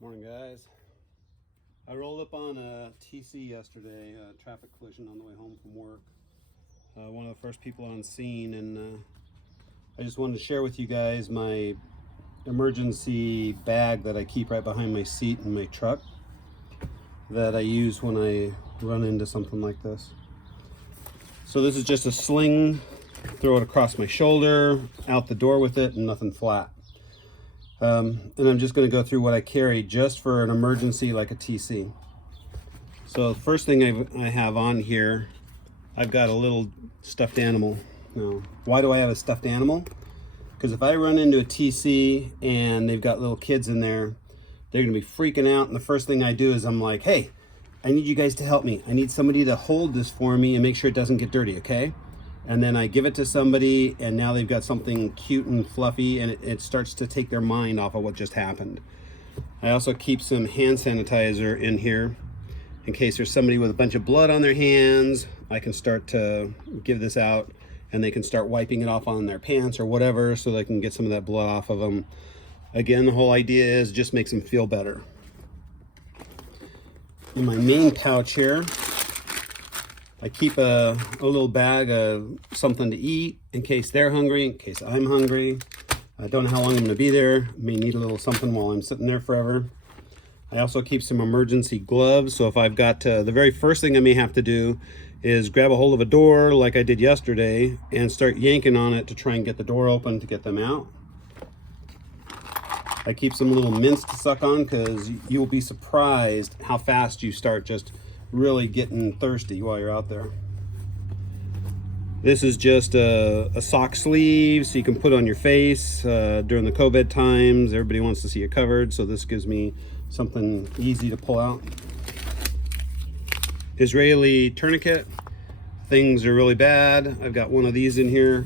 Morning, guys. I rolled up on a TC yesterday, a traffic collision on the way home from work. One of the first people on scene, and I just wanted to share with you guys my emergency bag that I keep right behind my seat in my truck that I use when I run into something like this. So this is just a sling, throw it across my shoulder, out the door with it, and nothing flat. And I'm just going to go through what I carry just for an emergency like a TC. So the first thing I have on here, I've got a little stuffed animal. Now, why do I have a stuffed animal? Because if I run into a TC and they've got little kids in there, they're going to be freaking out. And the first thing I do is I'm like, hey, I need you guys to help me. I need somebody to hold this for me and make sure it doesn't get dirty, okay? And then I give it to somebody, and now they've got something cute and fluffy, and it starts to take their mind off of what just happened. I also keep some hand sanitizer in here in case there's somebody with a bunch of blood on their hands. I can start to give this out, and they can start wiping it off on their pants or whatever so they can get some of that blood off of them. Again, the whole idea is just makes them feel better. In my main pouch here, I keep a little bag of something to eat in case they're hungry, in case I'm hungry. I don't know how long I'm going to be there. I may need a little something while I'm sitting there forever. I also keep some emergency gloves. So if I've got the very first thing I may have to do is grab a hold of a door like I did yesterday and start yanking on it to try and get the door open to get them out. I keep some little mints to suck on because you'll be surprised how fast you start just really getting thirsty while you're out there. This is just a sock sleeve so you can put on your face during the COVID times. Everybody wants to see it covered, so this gives me something easy to pull out. Israeli tourniquet. Things are really bad. I've got one of these in here.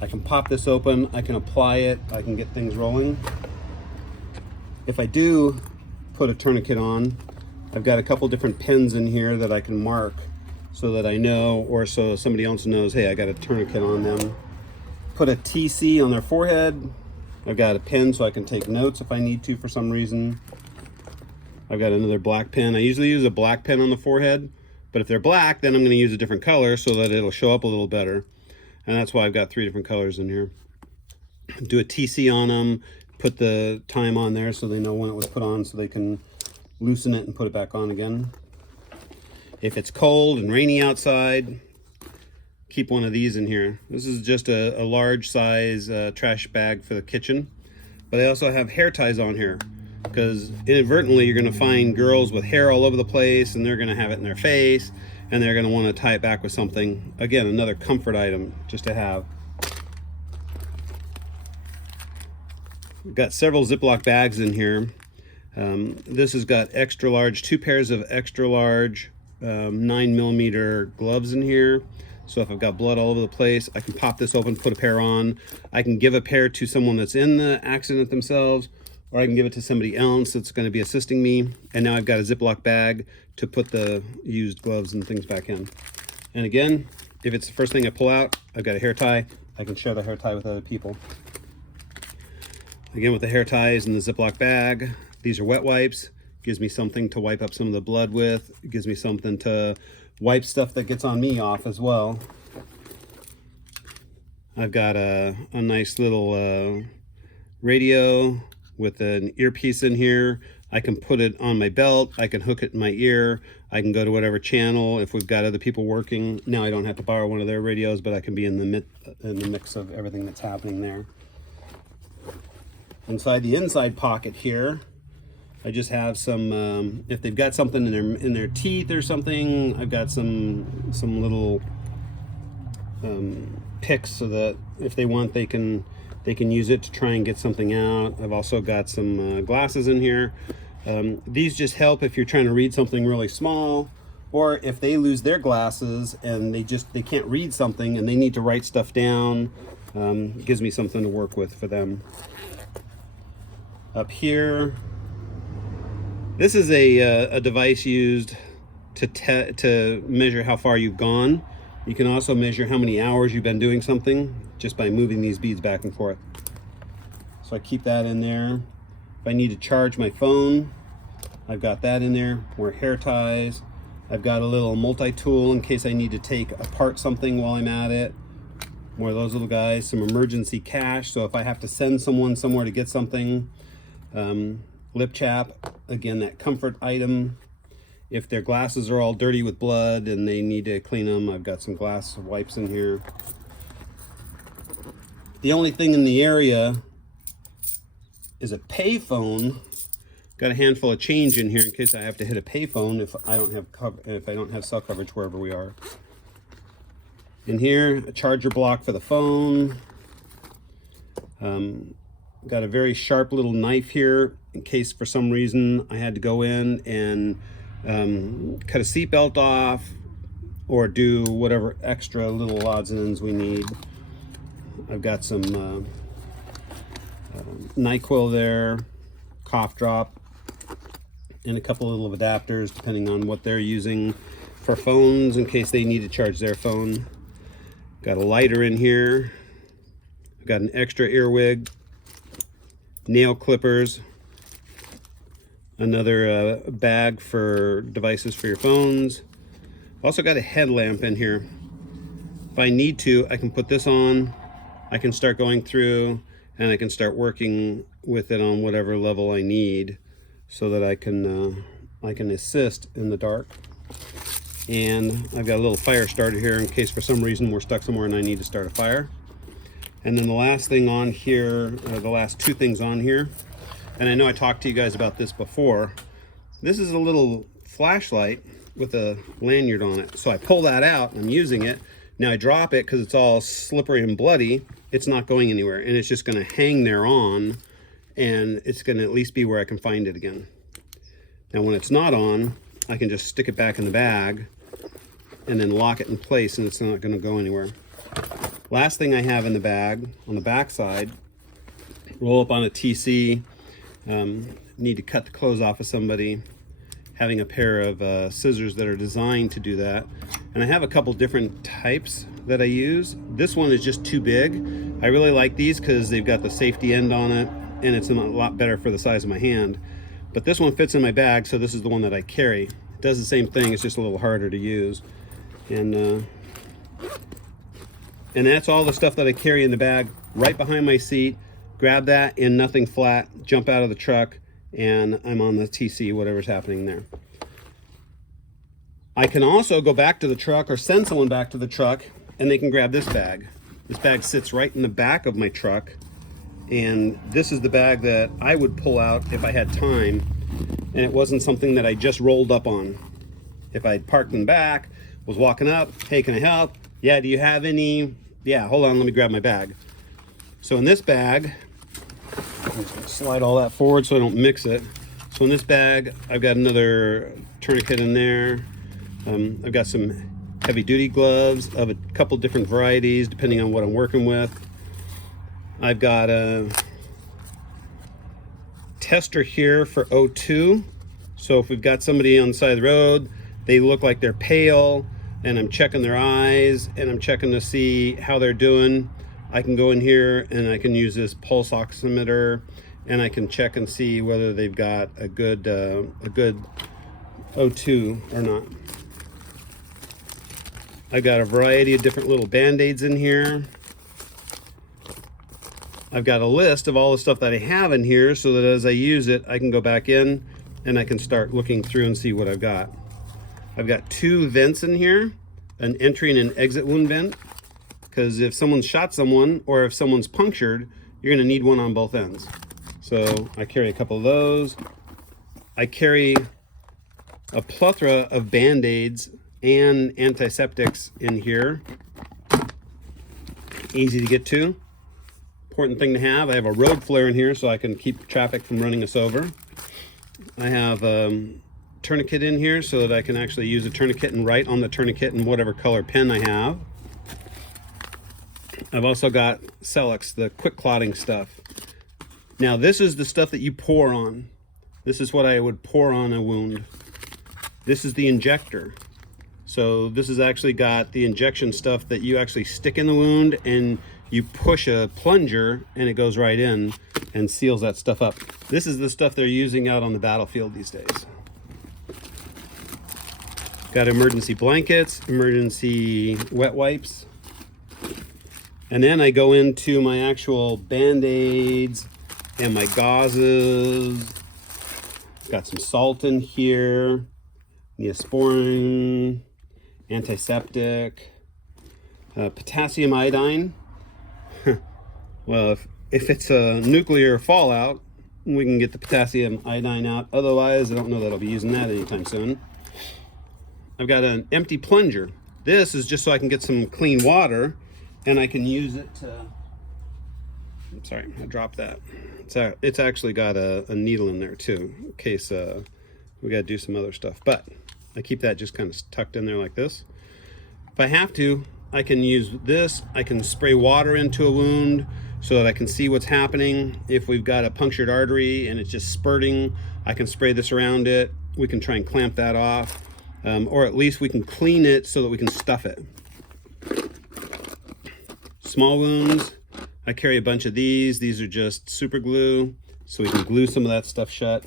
I can pop this open, I can apply it, I can get things rolling. If I do put a tourniquet on, I've got a couple different pins in here that I can mark so that I know, or so somebody else knows, hey, I got a tourniquet on them. Put a TC on their forehead. I've got a pen so I can take notes if I need to for some reason. I've got another black pen. I usually use a black pen on the forehead, but if they're black, then I'm going to use a different color so that it'll show up a little better. And that's why I've got 3 different colors in here. Do a TC on them, put the time on there so they know when it was put on so they can loosen it and put it back on again. If it's cold and rainy outside, keep one of these in here. This is just a large size trash bag for the kitchen. But I also have hair ties on here because inadvertently you're going to find girls with hair all over the place and they're going to have it in their face and they're going to want to tie it back with something. Again, another comfort item just to have. We've got several Ziploc bags in here. This has got extra large, 2 pairs of extra large 9mm gloves in here. So if I've got blood all over the place, I can pop this open, put a pair on. I can give a pair to someone that's in the accident themselves, or I can give it to somebody else that's going to be assisting me. And now I've got a Ziploc bag to put the used gloves and things back in. And again, if it's the first thing I pull out, I've got a hair tie. I can share the hair tie with other people. Again, with the hair ties in the Ziploc bag, these are wet wipes. Gives me something to wipe up some of the blood with. It gives me something to wipe stuff that gets on me off as well. I've got a nice little radio with an earpiece in here. I can put it on my belt. I can hook it in my ear. I can go to whatever channel if we've got other people working. Now I don't have to borrow one of their radios, but I can be in the mix of everything that's happening there. Inside the inside pocket here, I just have some, if they've got something in their teeth or something, I've got some little picks so that if they want, they can use it to try and get something out. I've also got some glasses in here. These just help if you're trying to read something really small, or if they lose their glasses and they can't read something and they need to write stuff down. It gives me something to work with for them. Up here, this is a device used to measure how far you've gone. You can also measure how many hours you've been doing something just by moving these beads back and forth. So I keep that in there. If I need to charge my phone, I've got that in there. More hair ties. I've got a little multi-tool in case I need to take apart something while I'm at it. More of those little guys. Some emergency cash, so if I have to send someone somewhere to get something. Lip chap, again, that comfort item. If their glasses are all dirty with blood and they need to clean them, I've got some glass wipes in here. The only thing in the area is a payphone. Got a handful of change in here in case I have to hit a payphone if I don't have cell coverage wherever we are. In here, a charger block for the phone. Got a very sharp little knife here in case for some reason I had to go in and cut a seatbelt off or do whatever extra little odds and ends we need. I've got some NyQuil there, cough drop, and a couple little adapters depending on what they're using for phones in case they need to charge their phone. Got a lighter in here. I've got an extra earwig, nail clippers, another bag for devices for your phones. Also got a headlamp in here. If I need to, I can put this on. I can start going through and I can start working with it on whatever level I need so that I can assist in the dark. And I've got a little fire starter here in case for some reason we're stuck somewhere and I need to start a fire. And then the last thing on here, the last two things on here, and I know I talked to you guys about this before. This is a little flashlight with a lanyard on it. So I pull that out, I'm using it. Now I drop it because it's all slippery and bloody. It's not going anywhere and it's just gonna hang there on and it's gonna at least be where I can find it again. Now when it's not on, I can just stick it back in the bag and then lock it in place and it's not gonna go anywhere. Last thing I have in the bag, on the back side, roll up on a TC, need to cut the clothes off of somebody, having a pair of scissors that are designed to do that. And I have a couple different types that I use. This one is just too big. I really like these because they've got the safety end on it and it's a lot better for the size of my hand. But this one fits in my bag, so this is the one that I carry. It does the same thing, it's just a little harder to use. And that's all the stuff that I carry in the bag right behind my seat. Grab that in nothing flat, jump out of the truck, and I'm on the TC, whatever's happening there. I can also go back to the truck or send someone back to the truck and they can grab this bag. This bag sits right in the back of my truck. And this is the bag that I would pull out if I had time and it wasn't something that I just rolled up on. If I'd parked in the back, was walking up, hey, can I help? Yeah, do you have any? Yeah, hold on, let me grab my bag. So in this bag, I'm just gonna slide all that forward so I don't mix it. So in this bag, I've got another tourniquet in there. I've got some heavy duty gloves of a couple different varieties depending on what I'm working with. I've got a tester here for O2. So if we've got somebody on the side of the road, they look like they're pale, and I'm checking their eyes and I'm checking to see how they're doing. I can go in here and I can use this pulse oximeter and I can check and see whether they've got a good O2 or not. I've got a variety of different little band-aids in here. I've got a list of all the stuff that I have in here so that as I use it, I can go back in and I can start looking through and see what I've got. I've got two vents in here, an entry and an exit wound vent, because if someone's shot someone or if someone's punctured, you're gonna need one on both ends. So I carry a couple of those. I carry a plethora of Band-Aids and antiseptics in here. Easy to get to. Important thing to have. I have a road flare in here so I can keep traffic from running us over. I have tourniquet in here so that I can actually use a tourniquet and write on the tourniquet in whatever color pen I have. I've also got Celix, the quick clotting stuff. Now this is the stuff that you pour on. This is what I would pour on a wound. This is the injector. So this has actually got the injection stuff that you actually stick in the wound and you push a plunger and it goes right in and seals that stuff up. This is the stuff they're using out on the battlefield these days. Got emergency blankets, emergency wet wipes. And then I go into my actual Band-Aids and my gauzes. Got some salt in here, Neosporin, antiseptic, potassium iodine. Well, if it's a nuclear fallout, we can get the potassium iodine out. Otherwise, I don't know that I'll be using that anytime soon. I've got an empty plunger. This is just so I can get some clean water, and I can use it to, I'm sorry, I dropped that. It's actually got a needle in there too, in case we gotta do some other stuff. But I keep that just kind of tucked in there like this. If I have to, I can use this. I can spray water into a wound so that I can see what's happening. If we've got a punctured artery and it's just spurting, I can spray this around it. We can try and clamp that off. Or at least we can clean it so that we can stuff it. Small wounds, I carry a bunch of these. These are just super glue, so we can glue some of that stuff shut.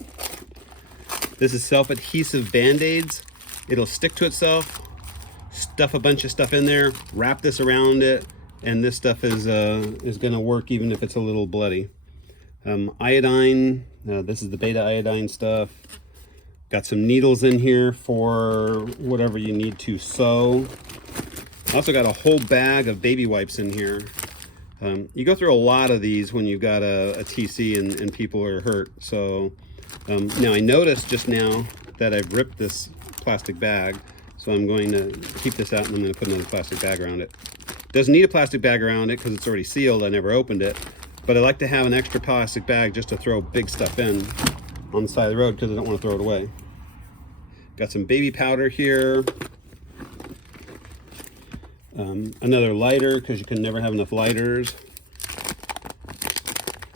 This is self-adhesive Band-Aids. It'll stick to itself. Stuff a bunch of stuff in there, wrap this around it, and this stuff is gonna work even if it's a little bloody. Iodine, this is the beta iodine stuff. Got some needles in here for whatever you need to sew. Also got a whole bag of baby wipes in here. You go through a lot of these when you've got a TC and people are hurt. So now I noticed just now that I've ripped this plastic bag. So I'm going to keep this out and I'm going to put another plastic bag around it. Doesn't need a plastic bag around it because it's already sealed. I never opened it. But I like to have an extra plastic bag just to throw big stuff in on the side of the road because I don't want to throw it away. Got some baby powder here. Another lighter because you can never have enough lighters.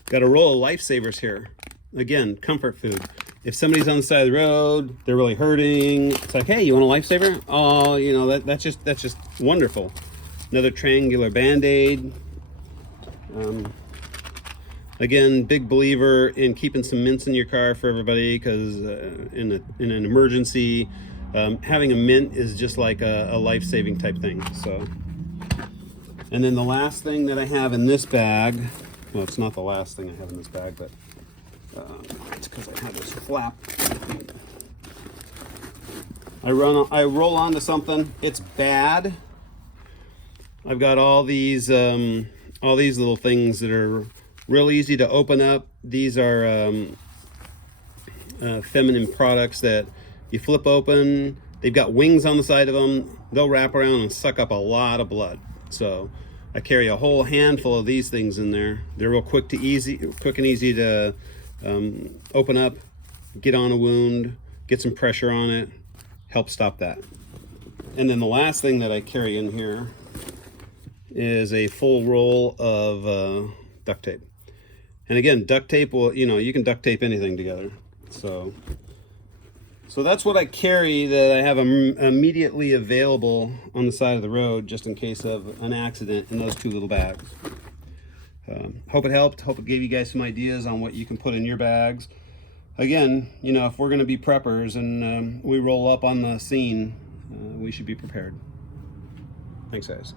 Got a roll of Lifesavers here. Again, comfort food. If somebody's on the side of the road, they're really hurting, it's like, hey, you want a Lifesaver? Oh, you know, that's just wonderful. Another triangular Band-Aid. Again, big believer in keeping some mints in your car for everybody because in an emergency, having a mint is just like a life-saving type thing. So, and then the last thing that I have in this bag, well, it's not the last thing I have in this bag, but it's because I have this flap. I roll onto something. It's bad. I've got all these little things that are real easy to open up. These are feminine products that you flip open. They've got wings on the side of them. They'll wrap around and suck up a lot of blood. So I carry a whole handful of these things in there. They're real quick and easy to open up, get on a wound, get some pressure on it, help stop that. And then the last thing that I carry in here is a full roll of duct tape. And again, duct tape will, you can duct tape anything together. So that's what I carry that I have immediately available on the side of the road just in case of an accident in those two little bags. Hope it helped. Hope it gave you guys some ideas on what you can put in your bags. Again, if we're going to be preppers and we roll up on the scene, we should be prepared. Thanks, guys.